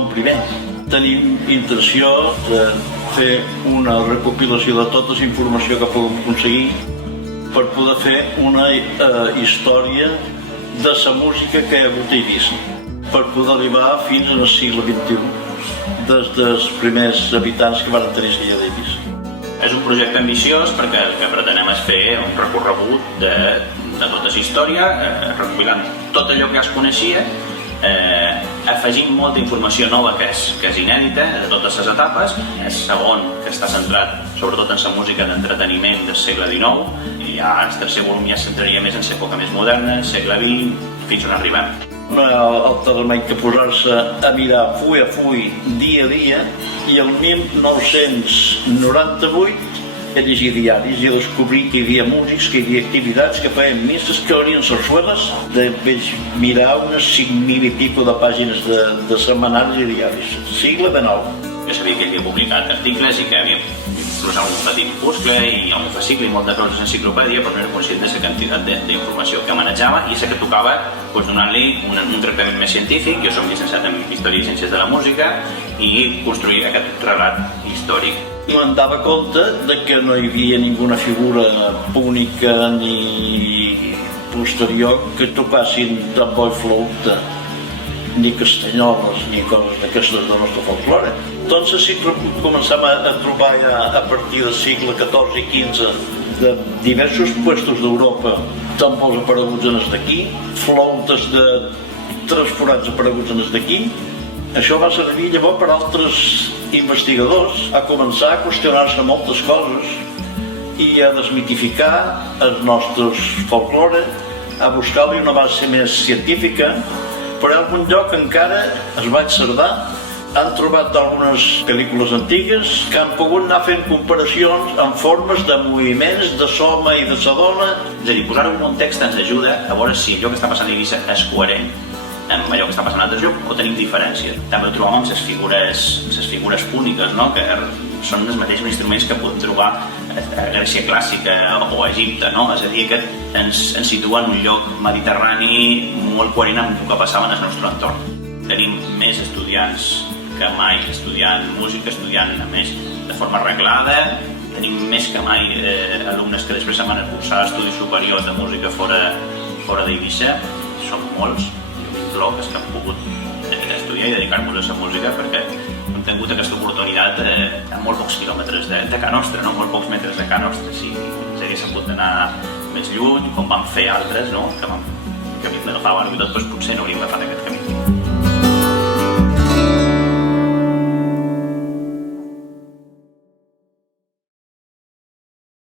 som primer. Tenim intenció de fer una recopilació de tota la informació que podem aconseguir per poder fer una història de la música que hi ha hagut a Eivissa, per poder arribar fins al segle XXI, des dels primers habitants que van tenir l'illa d'Eivissa. És un projecte ambiciós perquè el que pretenem és fer un recorregut de tota la història, recopilant tot allò que ja es coneixia, afegint molta informació nova que és inèdita de totes les etapes. El segon, que està centrat sobretot en la música d'entreteniment del segle XIX, i ja el tercer volum ja es centraria més en l'època més moderna, el segle XX, fins on arribem. No hi ha altre remei que posar-se a mirar full a full, dia a dia, i el 1998 a llegir diaris i a descobrir que hi havia músics, que hi havia activitats, que feien misses, que venien sarsueles. Vaig mirar unes 5.000 i pico de pàgines de setmanaris i diaris, segle XIX. Jo sabia que havia publicat articles i que havia inclús algun petit opuscle i algun fascicle i moltes coses d'enciclopèdia, però no era conscient de la quantitat d'informació que manejava i que tocava donant-li un tractament més científic. Jo som llicenciat en Història i Ciències de la Música i construir aquest relat històric. Me'n dava compte de que no hi havia ninguna figura púnica ni posterior que tocassin tambor i flauta, ni castanyoles, ni coses d'aquestes del nostre folklore. Doncs sí, començam a trobar ja a partir del segle XIV i XV de diversos puestos d'Europa tambors apareguts en els d'aquí, flautes de transforats apareguts en els d'aquí. Això va servir llavors per altres investigadors a començar a qüestionar-se moltes coses i a desmitificar els nostres folklore, a buscar-li una base més científica. Per algun lloc encara es va observar, han trobat algunes pel·lícules antigues que han pogut anar fent comparacions en formes de moviments de l'home i de la dona. És a dir, posar un context ens ajuda a veure si allò que està passant a Eivissa és coherent amb allò que està passant a altres llocs o tenim diferències. També ho trobem amb les figures púniques, no? Que són els mateixos instruments que podem trobar a Grècia clàssica o a Egipte, no? És a dir, que ens situa en un lloc mediterrani molt coherent amb el que passava en el nostre entorn. Tenim més estudiants que mai estudiant música, estudiant a més de forma reglada. Tenim més que mai alumnes que després se'n van a cursar estudis superiors de música fora d'Eivissa. Són molts. Que han pogut estudiar i dedicar-nos a la música perquè hem tingut aquesta oportunitat a molt pocs quilòmetres de Ca Nostra, no? Molt pocs metres de Ca Nostra. Si ens haguéssim pogut anar més lluny, com vam fer altres, no? Que havíem d'agafar l'avió i tot, doncs potser no hauríem agafat aquest